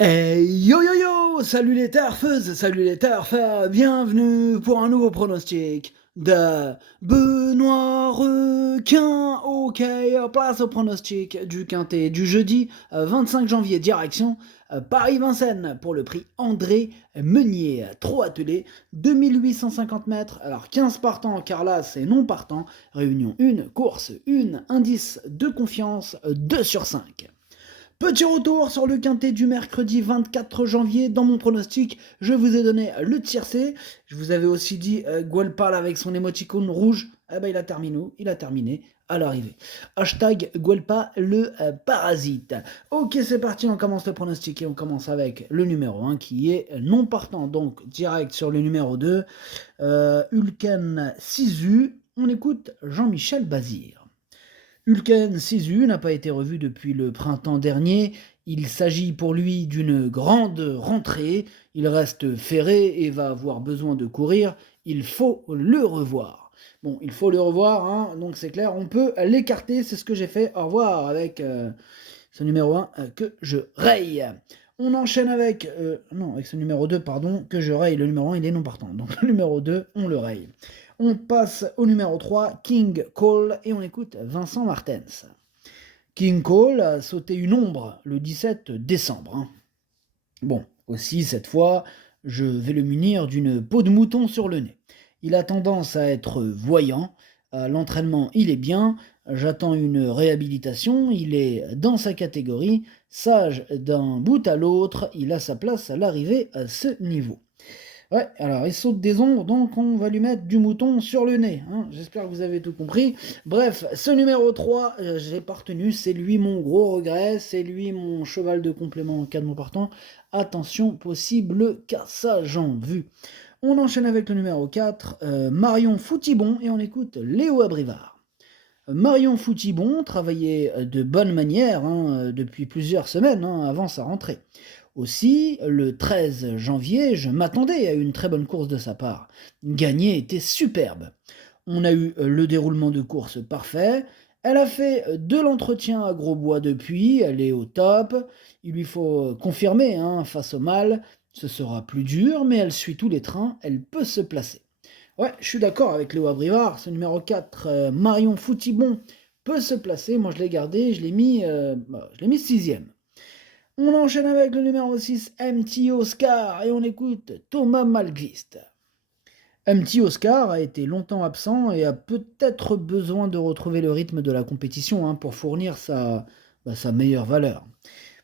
Yo yo yo! Salut les turfeuses, salut les turfeurs, bienvenue pour un nouveau pronostic de Benoît Requin. Ok, place au pronostic du quintet du jeudi 25 janvier, direction Paris-Vincennes pour le prix André Meunier. 3 attelés, 2850 mètres, alors 15 partants, Carlas et non partants, réunion 1, course 1, indice de confiance 2 sur 5. Petit retour sur le quintet du mercredi 24 janvier. Dans mon pronostic, je vous ai donné le tiercé. Je vous avais aussi dit Guelpal avec son émoticône rouge. Eh ben, il a terminé à l'arrivée. Hashtag Guelpa le parasite. Ok, c'est parti, on commence le pronostic et on commence avec le numéro 1 qui est non partant. Donc, direct sur le numéro 2, Hulken Sisu. On écoute Jean-Michel Bazir. Hulken Sisu n'a pas été revu depuis le printemps dernier. Il s'agit pour lui d'une grande rentrée. Il reste ferré et va avoir besoin de courir. Il faut le revoir. Bon, il faut le revoir, hein, donc c'est clair, on peut l'écarter, c'est ce que j'ai fait. Au revoir avec ce numéro 1 que je raye. On enchaîne avec, avec ce numéro 2, pardon, que je raye. Le numéro 1, il est non partant. Donc le numéro 2, on le raye. On passe au numéro 3, King Cole, et on écoute Vincent Martens. King Cole a sauté une ombre le 17 décembre. Hein. Bon, aussi, cette fois, je vais le munir d'une peau de mouton sur le nez. Il a tendance à être voyant. À l'entraînement, il est bien. J'attends une réhabilitation. Il est dans sa catégorie. Sage d'un bout à l'autre. Il a sa place à l'arrivée à ce niveau. Ouais, alors il saute des ombres, donc on va lui mettre du mouton sur le nez. Hein. J'espère que vous avez tout compris. Bref, ce numéro 3, j'ai pas retenu, c'est lui mon gros regret, c'est lui mon cheval de complément en cas de mon partant. Attention, possible cassage en vue. On enchaîne avec le numéro 4, Marion Foutibon, et on écoute Léo Abrivard. Marion Foutibon travaillait de bonne manière depuis plusieurs semaines avant sa rentrée. Aussi, le 13 janvier, je m'attendais à une très bonne course de sa part. Gagner était superbe. On a eu le déroulement de course parfait. Elle a fait de l'entretien à Grosbois depuis, elle est au top. Il lui faut confirmer face au mal. Ce sera plus dur, mais elle suit tous les trains, elle peut se placer. Ouais, je suis d'accord avec Léo Abrivard, ce numéro 4, Marion Foutibon, peut se placer. Moi, je l'ai gardé, je l'ai mis sixième. On enchaîne avec le numéro 6, MT Oscar, et on écoute Thomas Malgvist. MT Oscar a été longtemps absent et a peut-être besoin de retrouver le rythme de la compétition pour fournir sa meilleure valeur.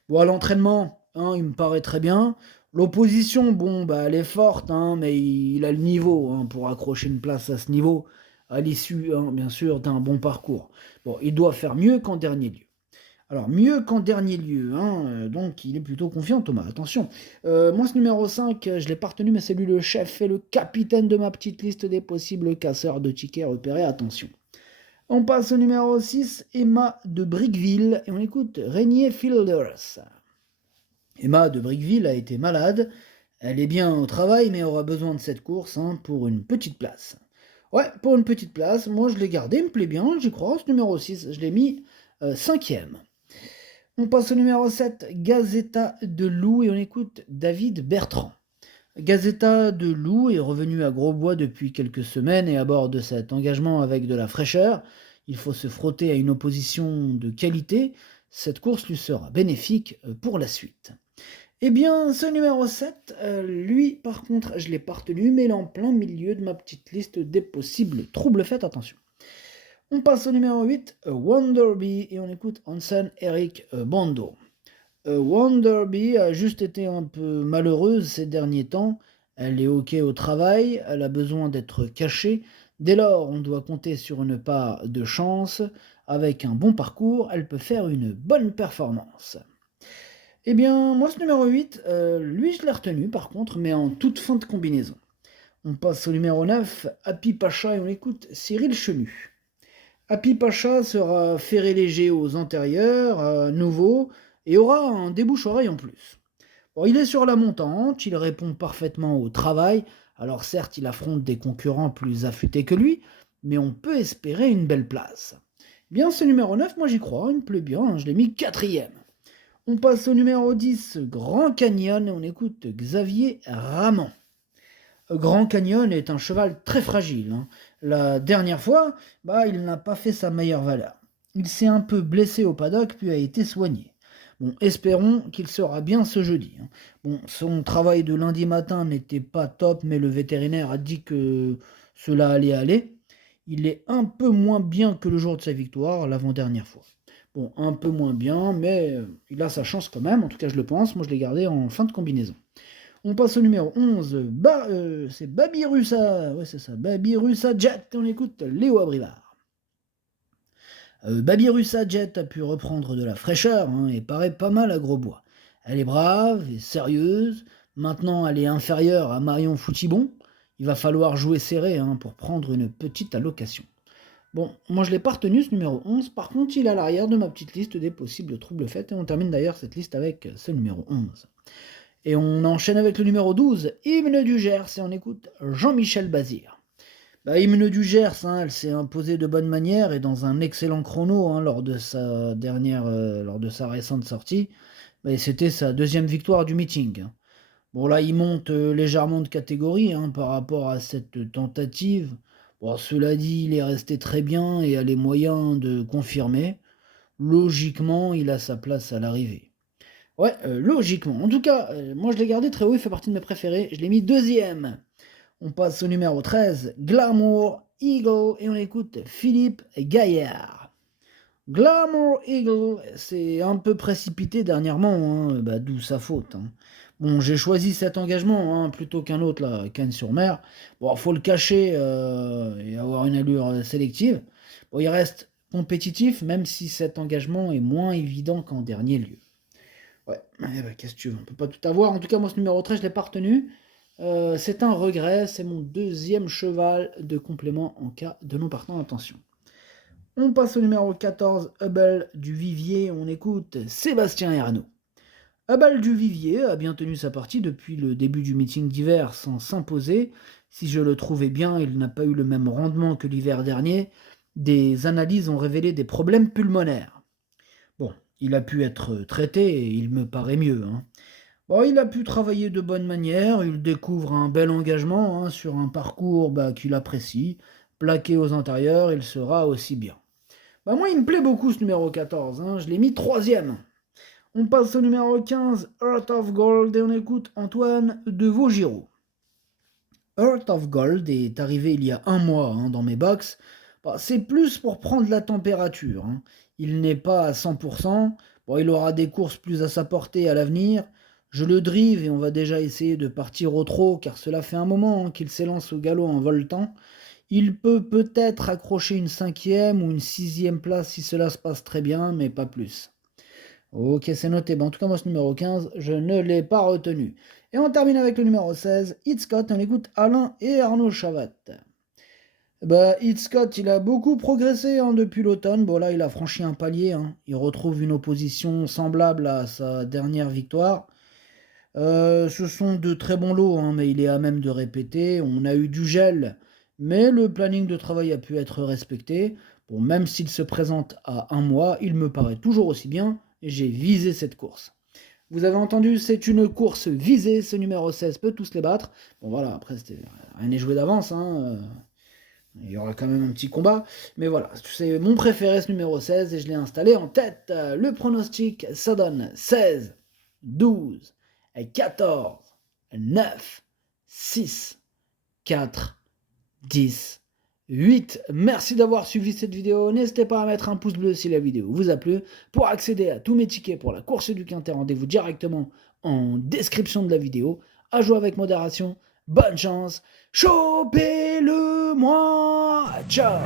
Bon, à l'entraînement, il me paraît très bien. L'opposition, elle est forte, mais il a le niveau pour accrocher une place à ce niveau, à l'issue, bien sûr, d'un bon parcours. Bon, il doit faire mieux qu'en dernier lieu. Alors, mieux qu'en dernier lieu, donc il est plutôt confiant, Thomas, attention. Moi, ce numéro 5, je ne l'ai pas retenu, mais c'est lui le chef et le capitaine de ma petite liste des possibles casseurs de tickets repérés, attention. On passe au numéro 6, Emma de Brickville, et on écoute Régnier Fielders. Emma de Brickville a été malade, elle est bien au travail, mais aura besoin de cette course pour une petite place. Ouais, pour une petite place, moi je l'ai gardé, il me plaît bien, j'y crois, ce numéro 6, je l'ai mis 5e. On passe au numéro 7, Gazeta de Loup, et on écoute David Bertrand. Gazeta de Loup est revenu à Grosbois depuis quelques semaines et aborde cet engagement avec de la fraîcheur. Il faut se frotter à une opposition de qualité. Cette course lui sera bénéfique pour la suite. Eh bien, ce numéro 7, lui, par contre, je ne l'ai pas retenu, mais il est en plein milieu de ma petite liste des possibles troubles. Faites attention. On passe au numéro 8, Wonderby, et on écoute Hansen Eric Bando. Wonderby a juste été un peu malheureuse ces derniers temps. Elle est OK au travail, elle a besoin d'être cachée. Dès lors, on doit compter sur une part de chance. Avec un bon parcours, elle peut faire une bonne performance. Eh bien, moi, ce numéro 8, lui, je l'ai retenu par contre, mais en toute fin de combinaison. On passe au numéro 9, Happy Pacha, et on écoute Cyril Chenu. Happy Pacha sera ferré léger aux antérieurs, nouveau, et aura un débouche-oreille en plus. Bon, il est sur la montante, il répond parfaitement au travail, alors certes il affronte des concurrents plus affûtés que lui, mais on peut espérer une belle place. Bien ce numéro 9, moi j'y crois, il me plaît bien, je l'ai mis 4e. On passe au numéro 10, Grand Canyon, et on écoute Xavier Raman. Grand Canyon est un cheval très fragile, hein. La dernière fois, il n'a pas fait sa meilleure valeur. Il s'est un peu blessé au paddock puis a été soigné. Bon, espérons qu'il sera bien ce jeudi, hein. Bon, son travail de lundi matin n'était pas top, mais le vétérinaire a dit que cela allait aller. Il est un peu moins bien que le jour de sa victoire, l'avant-dernière fois. Bon, un peu moins bien, mais il a sa chance quand même, en tout cas je le pense. Moi je l'ai gardé en fin de combinaison. On passe au numéro 11, c'est Babirusa, ouais c'est ça, Babirusa Jet, on écoute Léo Abrivard. Babirusa Jet a pu reprendre de la fraîcheur, hein, et paraît pas mal à Grosbois. Elle est brave et sérieuse, maintenant elle est inférieure à Marion Foutibon, il va falloir jouer serré, hein, pour prendre une petite allocation. Bon, moi je l'ai pas retenu ce numéro 11, par contre il est à l'arrière de ma petite liste des possibles troubles faits, et on termine d'ailleurs cette liste avec ce numéro 11. Et on enchaîne avec le numéro 12, Hymne du Gers, et on écoute Jean-Michel Bazir. Hymne du Gers, hein, elle s'est imposée de bonne manière et dans un excellent chrono, hein, lors de sa récente sortie. C'était sa deuxième victoire du meeting, hein. Bon là, il monte légèrement de catégorie, hein, par rapport à cette tentative. Bon, cela dit, il est resté très bien et a les moyens de confirmer. Logiquement, il a sa place à l'arrivée. Ouais, logiquement. En tout cas, moi je l'ai gardé très haut, il fait partie de mes préférés. Je l'ai mis deuxième. On passe au numéro 13, Glamour Eagle, et on écoute Philippe Gaillard. Glamour Eagle, c'est un peu précipité dernièrement, hein, d'où sa faute, hein. Bon, j'ai choisi cet engagement, hein, plutôt qu'un autre, là, Cannes-sur-Mer. Bon, faut le cacher et avoir une allure sélective. Bon, il reste compétitif, même si cet engagement est moins évident qu'en dernier lieu. Ouais, qu'est-ce que tu veux, on peut pas tout avoir. En tout cas, moi, ce numéro 13, je l'ai pas retenu. C'est un regret, c'est mon deuxième cheval de complément en cas de non partant attention. On passe au numéro 14, Hubble du Vivier, on écoute Sébastien Ernaud. Hubble du Vivier a bien tenu sa partie depuis le début du meeting d'hiver sans s'imposer. Si je le trouvais bien, il n'a pas eu le même rendement que l'hiver dernier. Des analyses ont révélé des problèmes pulmonaires. Bon, il a pu être traité et il me paraît mieux, hein. Bon, il a pu travailler de bonne manière, il découvre un bel engagement, hein, sur un parcours qu'il apprécie. Plaqué aux antérieurs, il sera aussi bien. Moi, il me plaît beaucoup ce numéro 14, hein, je l'ai mis troisième. On passe au numéro 15, Heart of Gold, et on écoute Antoine de Vaugirard. Heart of Gold est arrivé il y a un mois, hein, dans mes box. C'est plus pour prendre la température, hein. Il n'est pas à 100%. Bon, il aura des courses plus à sa portée à l'avenir. Je le drive et on va déjà essayer de partir au trot, car cela fait un moment, hein, qu'il s'élance au galop en voltant. Il peut peut-être accrocher une 5e ou une 6e place si cela se passe très bien, mais pas plus. Ok, c'est noté. En tout cas, moi, ce numéro 15, je ne l'ai pas retenu. Et on termine avec le numéro 16, Hit Scott. On écoute Alain et Arnaud Chavat. Hit Scott, il a beaucoup progressé, hein, depuis l'automne. Bon, là, il a franchi un palier, hein. Il retrouve une opposition semblable à sa dernière victoire. Ce sont de très bons lots, hein, mais il est à même de répéter. On a eu du gel, mais le planning de travail a pu être respecté. Bon, même s'il se présente à un mois, il me paraît toujours aussi bien. J'ai visé cette course. Vous avez entendu, c'est une course visée, ce numéro 16 peut tous les battre. Bon voilà, après rien n'est joué d'avance, hein. Il y aura quand même un petit combat. Mais voilà, c'est mon préféré ce numéro 16 et je l'ai installé en tête. Le pronostic, ça donne 16, 12, 14, 9, 6, 4, 10, 8. Merci d'avoir suivi cette vidéo. N'hésitez pas à mettre un pouce bleu si la vidéo vous a plu. Pour accéder à tous mes tickets pour la course du Quintet, rendez-vous directement en description de la vidéo. À jouer avec modération. Bonne chance. Chopez-le moi. Ciao.